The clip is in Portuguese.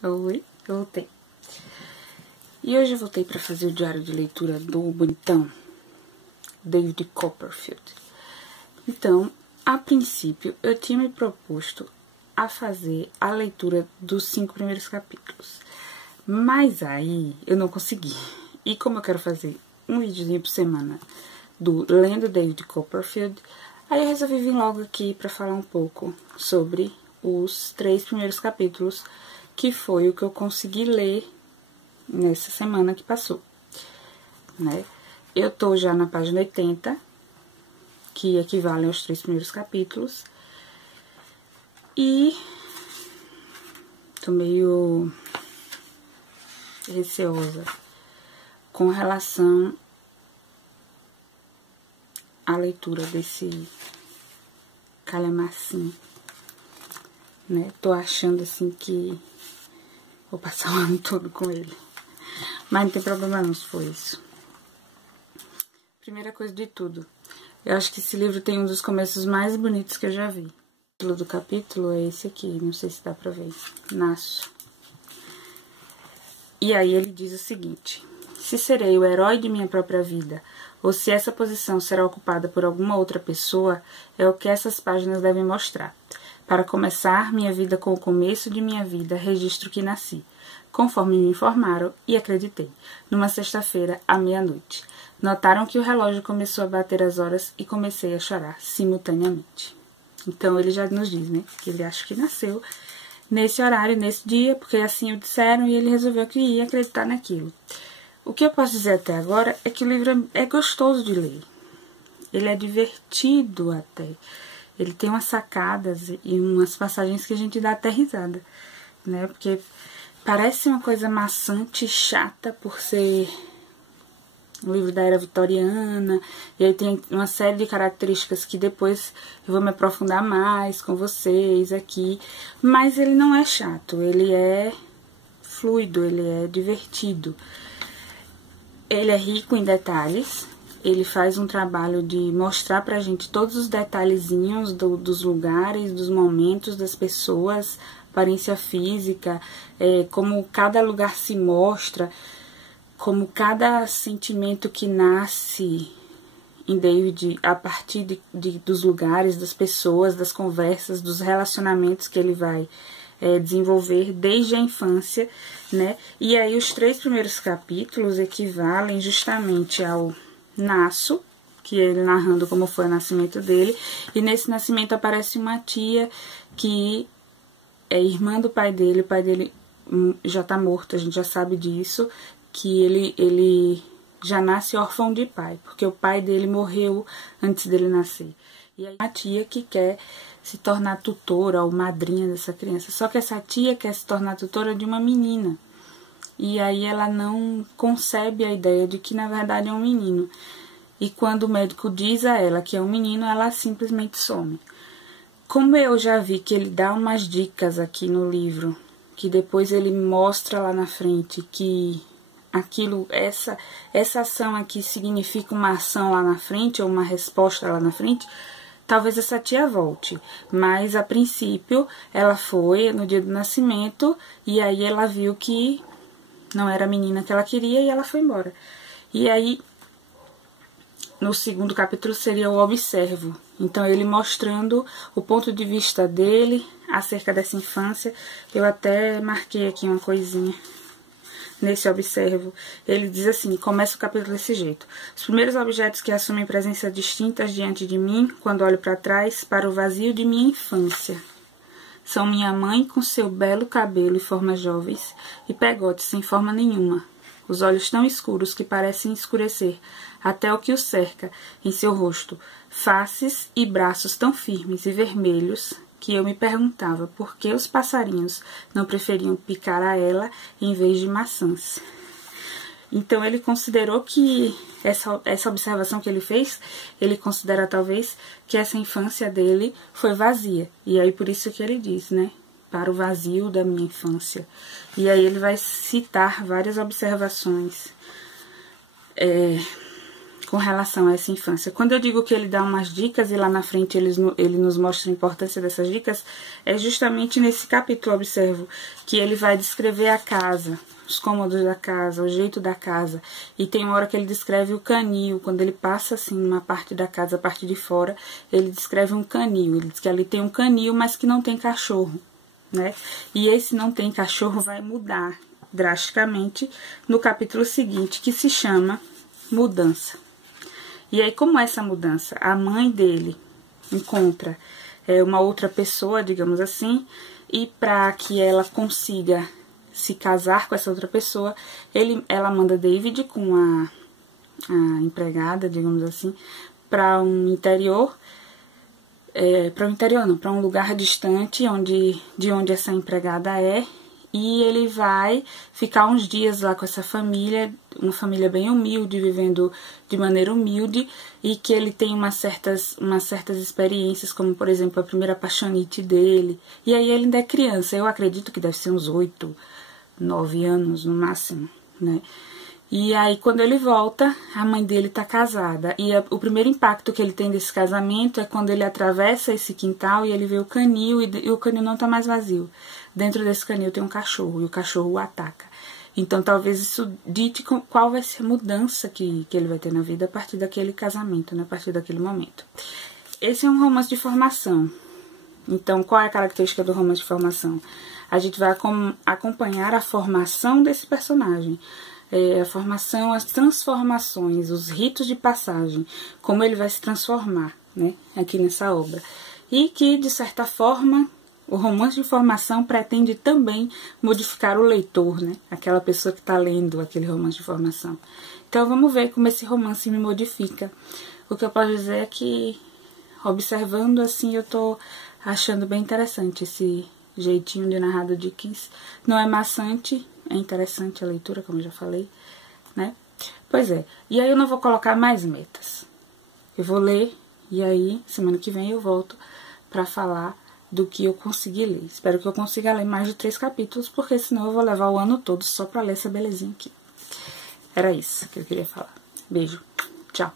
Oi, eu voltei. E hoje eu voltei para fazer o diário de leitura do bonitão David Copperfield. Então, a princípio, eu tinha me proposto a fazer a leitura dos 5 primeiros capítulos. Mas aí eu não consegui. E como eu quero fazer um videozinho por semana do Lendo David Copperfield, aí eu resolvi vir logo aqui para falar um pouco sobre os 3 primeiros capítulos, que foi o que eu consegui ler nessa semana que passou, né? Eu tô já na página 80, que equivale aos 3 primeiros capítulos, e tô meio receosa com relação à leitura desse calhamacinho, né? Tô achando assim que vou passar o ano todo com ele. Mas não tem problema não se for isso. Primeira coisa de tudo, eu acho que esse livro tem um dos começos mais bonitos que eu já vi. O título do capítulo é esse aqui, não sei se dá pra ver. Nasço. E aí ele diz o seguinte: se serei o herói de minha própria vida, ou se essa posição será ocupada por alguma outra pessoa, é o que essas páginas devem mostrar. Para começar minha vida com o começo de minha vida, registro que nasci, conforme me informaram e acreditei, numa sexta-feira à meia-noite. Notaram que o relógio começou a bater as horas e comecei a chorar simultaneamente. Então ele já nos diz, né, que ele acha que nasceu nesse horário, nesse dia, porque assim o disseram e ele resolveu que ia acreditar naquilo. O que eu posso dizer até agora é que o livro é gostoso de ler. Ele é divertido até. Ele tem umas sacadas e umas passagens que a gente dá até risada, né? Porque parece uma coisa maçante, chata por ser um livro da era vitoriana, e aí tem uma série de características que depois eu vou me aprofundar mais com vocês aqui, mas ele não é chato, ele é fluido, ele é divertido. Ele é rico em detalhes. Ele faz um trabalho de mostrar pra gente todos os detalhezinhos dos lugares, dos momentos, das pessoas, aparência física, como cada lugar se mostra, como cada sentimento que nasce em David a partir dos lugares, das pessoas, das conversas, dos relacionamentos que ele vai desenvolver desde a infância, né? E aí os 3 primeiros capítulos equivalem justamente ao Nasço, que ele narrando como foi o nascimento dele, e nesse nascimento aparece uma tia que é irmã do pai dele. O pai dele já tá morto, a gente já sabe disso, que ele já nasce órfão de pai, porque o pai dele morreu antes dele nascer. E aí a tia que quer se tornar tutora ou madrinha dessa criança, só que essa tia quer se tornar tutora de uma menina. E aí ela não concebe a ideia de que na verdade é um menino. E quando o médico diz a ela que é um menino, ela simplesmente some. Como eu já vi que ele dá umas dicas aqui no livro, que depois ele mostra lá na frente que essa ação aqui significa uma ação lá na frente, ou uma resposta lá na frente, talvez essa tia volte. Mas a princípio ela foi no dia do nascimento, e aí ela viu que não era a menina que ela queria e ela foi embora. E aí, no segundo capítulo seria o observo. Então, ele mostrando o ponto de vista dele acerca dessa infância. Eu até marquei aqui uma coisinha nesse observo. Ele diz assim, começa o capítulo desse jeito: os primeiros objetos que assumem presença distintas diante de mim, quando olho para trás, para o vazio de minha infância, são minha mãe com seu belo cabelo e formas jovens, e Pegote sem forma nenhuma, os olhos tão escuros que parecem escurecer até o que o cerca em seu rosto, faces e braços tão firmes e vermelhos que eu me perguntava por que os passarinhos não preferiam picar a ela em vez de maçãs. Então ele considerou que essa observação que ele fez, ele considera talvez que essa infância dele foi vazia. E aí por isso que ele diz, né? Para o vazio da minha infância. E aí ele vai citar várias observações com relação a essa infância. Quando eu digo que ele dá umas dicas e lá na frente ele nos mostra a importância dessas dicas, é justamente nesse capítulo, observo, que ele vai descrever a casa, os cômodos da casa, o jeito da casa. E tem uma hora que ele descreve o canil, quando ele passa assim numa parte da casa, a parte de fora, ele descreve um canil. Ele diz que ali tem um canil, mas que não tem cachorro, né? E esse não tem cachorro vai mudar drasticamente no capítulo seguinte, que se chama Mudança. E aí, como é essa mudança? A mãe dele encontra uma outra pessoa, digamos assim, e para que ela consiga se casar com essa outra pessoa, ela manda David com a empregada, digamos assim, para um interior, para um lugar distante de onde essa empregada é, e ele vai ficar uns dias lá com essa família, uma família bem humilde, vivendo de maneira humilde, e que ele tem umas certas experiências, como por exemplo a primeira apaixonite dele, e aí ele ainda é criança, eu acredito que deve ser uns 8, 9 anos no máximo, né? E aí, quando ele volta, a mãe dele tá casada. E o primeiro impacto que ele tem desse casamento é quando ele atravessa esse quintal e ele vê o canil e o canil não tá mais vazio. Dentro desse canil tem um cachorro e o cachorro o ataca. Então, talvez isso dite qual vai ser a mudança que ele vai ter na vida a partir daquele casamento, né? A partir daquele momento. Esse é um romance de formação. Então, qual é a característica do romance de formação? A gente vai acompanhar a formação desse personagem. A formação, as transformações, os ritos de passagem, como ele vai se transformar, né, aqui nessa obra. E que, de certa forma, o romance de formação pretende também modificar o leitor, né, aquela pessoa que está lendo aquele romance de formação. Então, vamos ver como esse romance me modifica. O que eu posso dizer é que, observando assim, eu estou achando bem interessante esse jeitinho de narrar do Dickens. Não é maçante, é interessante a leitura, como eu já falei, né? Pois é, e aí eu não vou colocar mais metas. Eu vou ler, e aí, semana que vem eu volto para falar do que eu consegui ler. Espero que eu consiga ler mais de 3 capítulos, porque senão eu vou levar o ano todo só para ler essa belezinha aqui. Era isso que eu queria falar. Beijo, tchau.